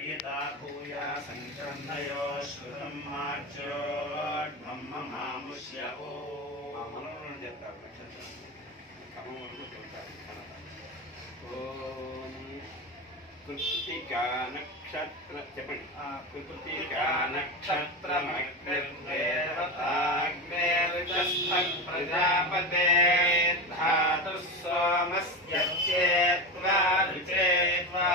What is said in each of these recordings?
प्रियता भूया सङ्क्रन्दयो श्रुतम् मार्चोड्मम् मामुष्य ओ ధాతు సోమస్యత్యేత్వా రుచేత్వా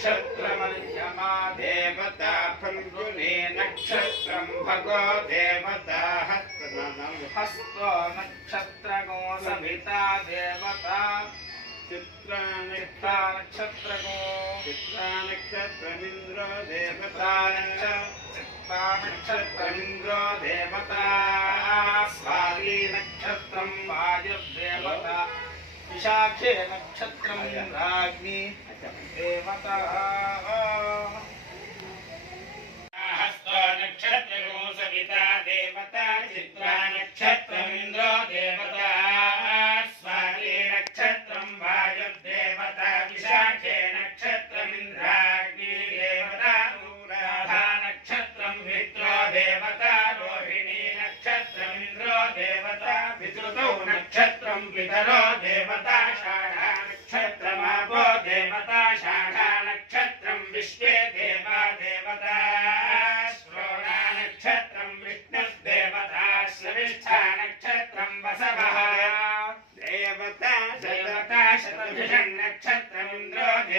नक्षत्रमर्यमा देवता फल्गुने नक्षत्रं भगो देवता हस्तननं हस्तो नक्षत्रगो समिता देवता चित्रानिष्ठा नक्षत्रगो देवता चित्रानक्षत्रमिन्द्र देवता स्वादी नक्षत्रं वायुर्देवता विशाखे नक्षत्रं राज्ञी नक्षत्रगो सविता देवता चित्रा नक्षत्रमिन्द्रो देवता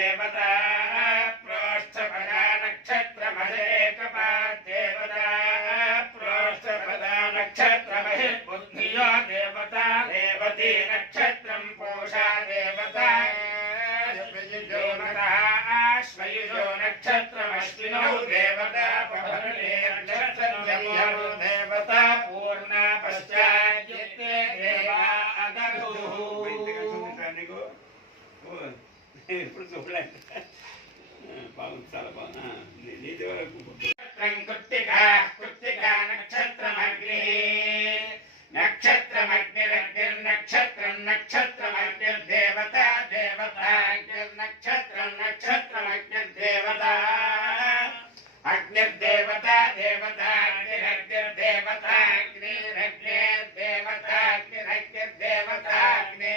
देवता ఎప్పుడు చూడలేదు బాగుంది చాలా బాగుంది నీతి వరకు నక్షత్రం నక్షత్రమగ్నిర్దేవత దేవత నక్షత్రం నక్షత్రమగ్నిర్దేవత అగ్నిర్దేవత దేవత అగ్నిర్దేవత అగ్నిరగ్నిర్దేవత అగ్నిరగ్నిర్దేవత అగ్నే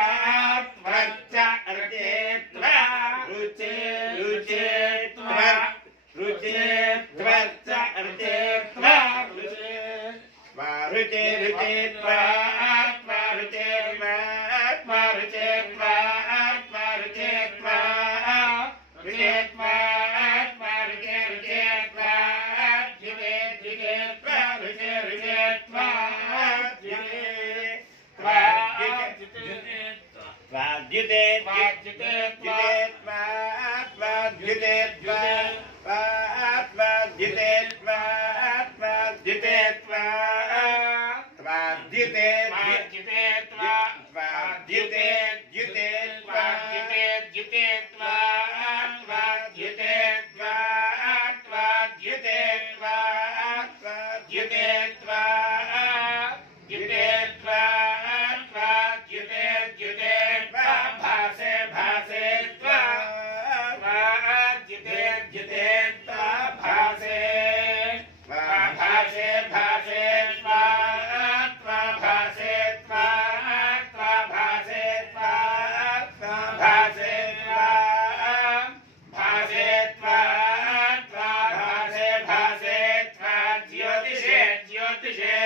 Vajudet, vajudet, Yeah.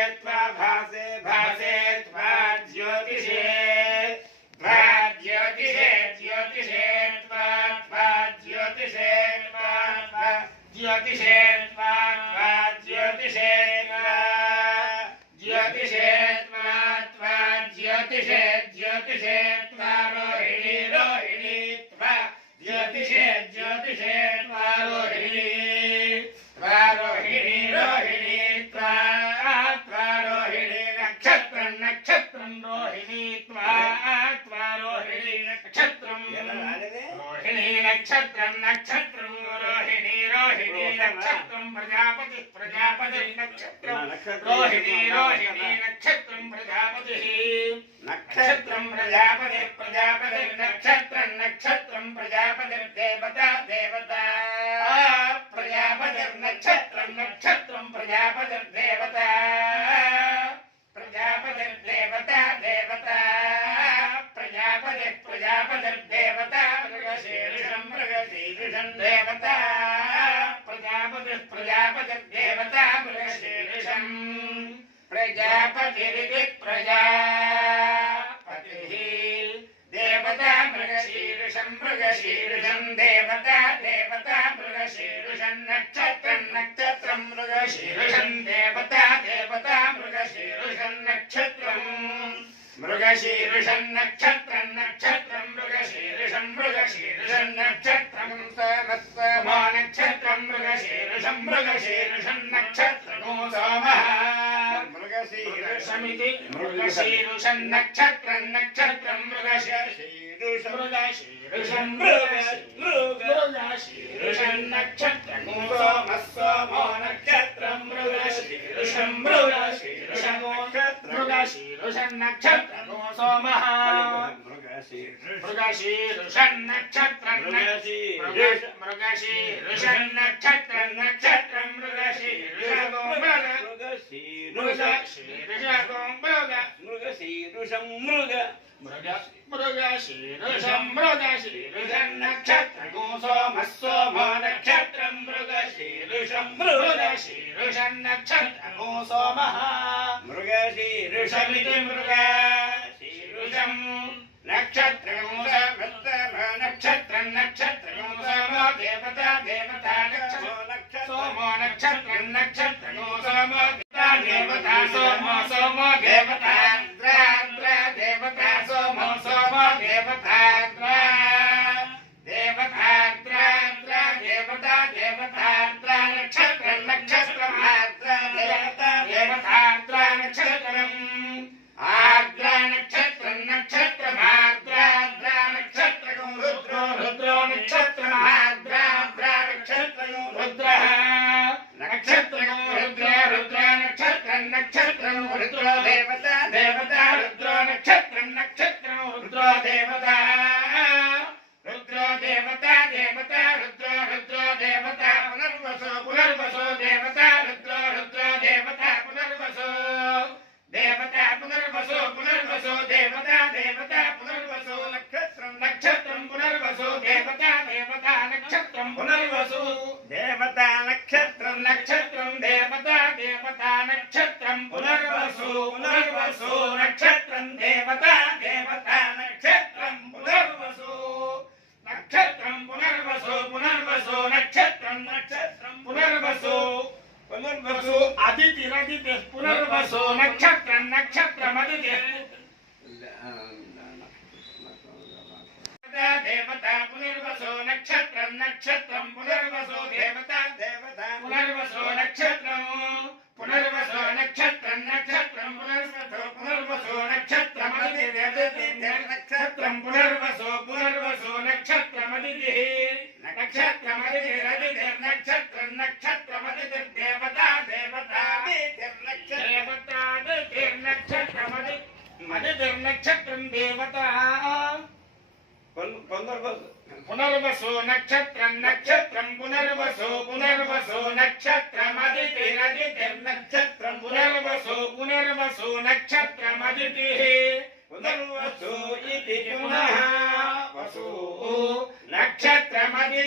నక్షత్రం ప్రజాపతి ప్రజాపతి నక్షత్రం. రోహిణి రోహిణి నక్షత్రం ప్రజాపతి. నక్షత్రం ప్రజాపతి ప్రజాపతి నక్షత్రం నక్షత్రం ప్రజాపతి దేవత దేవత. ప్రజాపతి నక్షత్రం నక్షత్రం ప్రజాపతి మృగశీర్షం నక్షత్రం నక్షత్రం మృగశీర్షం దేవత దేవత మృగశీర్షం నక్షత్రం మృగశీర్షం నక్షత్రం నక్షత్రం మృగశీర్షం మృగశీర్షం నక్షత్రం సమస్తమో నక్షత్రం మృగశీర్షం మృగశీర్షం నక్షత్రమో నక్షత్రమో సోమః మృగశీర్షం నక్షత్రం మృగశీర్షం నక్షత్రం నక్షత్రం మృగశీర్షమో మృగ మృగశీర్షమో మృగ మృగశీరుషం మృగ మృగ మృగశీర్షం మృగశీర్షం నక్షత్రమో సోమః సోమో నక్షత్రం మృగశీర్షం మృగశీర్షం నక్షత్రమో సోమః నక్షత్రం నక్షత్రం నక్షత్రం సోమో దేవత దేవత నక్షత్రం సోమో నక్షత్రం నక్షత్రం సోమో దేవత సోమో సోమో దేవత దేవత పునర్వసు దేవతా దేవతా నక్షత్రం పునర్వసు. దేవతా నక్షత్రం నక్షత్రం దేవతా దేవతా నక్షత్రం పునర్వసు పునర్వసు. నక్షత్రం దేవతా దేవతా నక్షత్రం పునర్వసు. నక్షత్రం పునర్వసు పునర్వసు. నక్షత్రం నక్షత్రం పునర్వసు. పునర్వసు. అదితి రదితి పునర్వసు. నక్షత్రం నక్షత్రం అదితి దేవత పునర్వసు నక్షత్రం నక్షత్రం పునర్వసు దేవత దేవత పునర్వసు నక్షత్రం పునర్వసు నక్షత్రం నక్షత్రం పునర్వసు పునర్వసు నక్షత్రం అదితి నక్షత్రం పునర్వసు పునర్వసు నక్షత్రం అదితి నక్షత్రం అదితి రదితి నక్షత్రం నక్షత్రం అదితి దేవత దేవత దేవత అదితి నక్షత్రం అదితి దేవత ఇది పునః వసు నక్షత్రమదితి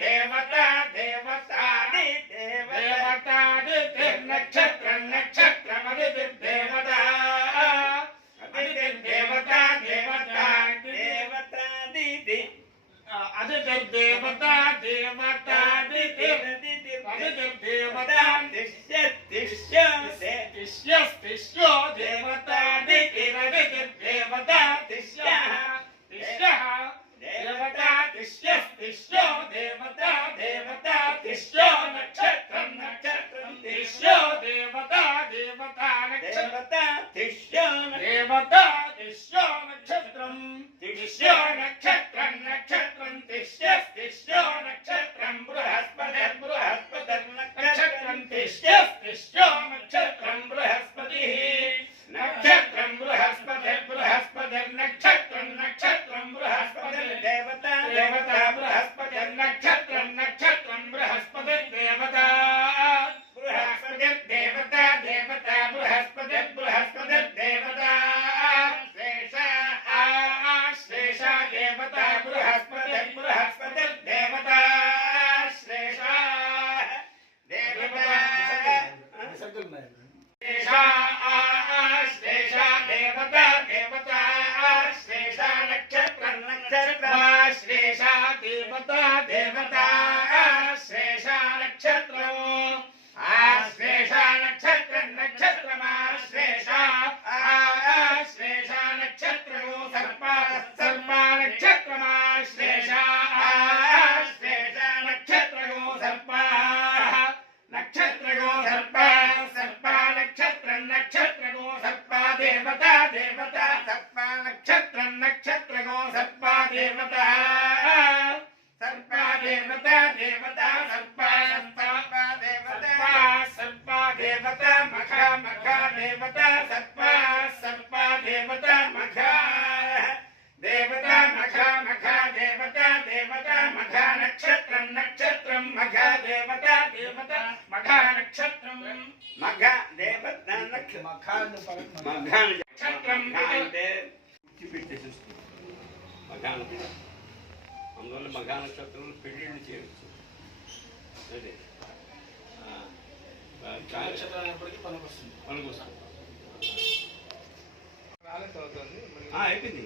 దేవత దేవతాది దేవతాది దేవత దేవత దేవత అది దేవత దేవతాది దేవత దేవత తిష్య తిష్య దేవత తిష్యో నక్షత్రం నక్షత్రం నక్షత్రం అంటే పెట్టేసేస్తుంది మగాను అందువల్ల మగా నక్షత్రంలో పెళ్ళిళ్ళు చేయవచ్చు అదే. నక్షత్రం పనికి వస్తుంది మళ్ళీ ఆ, అయిపోయింది.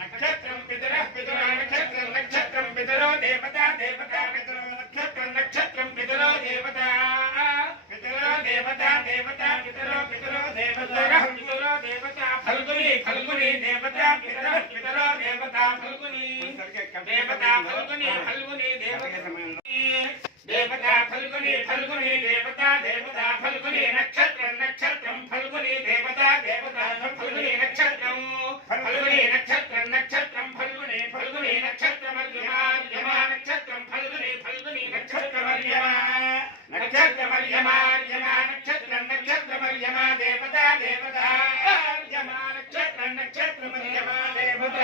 నక్షత్రం పితర పితర నక్షత్రం నక్షత్రం పితరో దేవత దేవత నక్షత్రం నక్షత్రం పితరో దేవత. పితరో దేవత దేవత పితరో పితరో దేవత. పితరో దేవత ఫల్గుని ఫల్గుని దేవత పితర పితరో దేవత ఫల్గుని. దేవత ఫల్గుని ఫల్గుని దేవత. దేవత ఫల్గుని ఫల్గుని దేవత దేవత ఫల్గుని నక్షత్రం ఫల్గుని నక్షత్రం నక్షత్రం ఫల్గుని ఫల్గుని నక్షత్రమర్యమార్యమా నక్షత్రం ఫల్గుని ఫల్గుని నక్షత్రమర్యమా నక్షత్రమర్యమార్యమా నక్షత్రం నక్షత్రమర్యమా యమా దేవత దేవత నక్షత్రం నక్షత్రమర్యమా యమా దేవత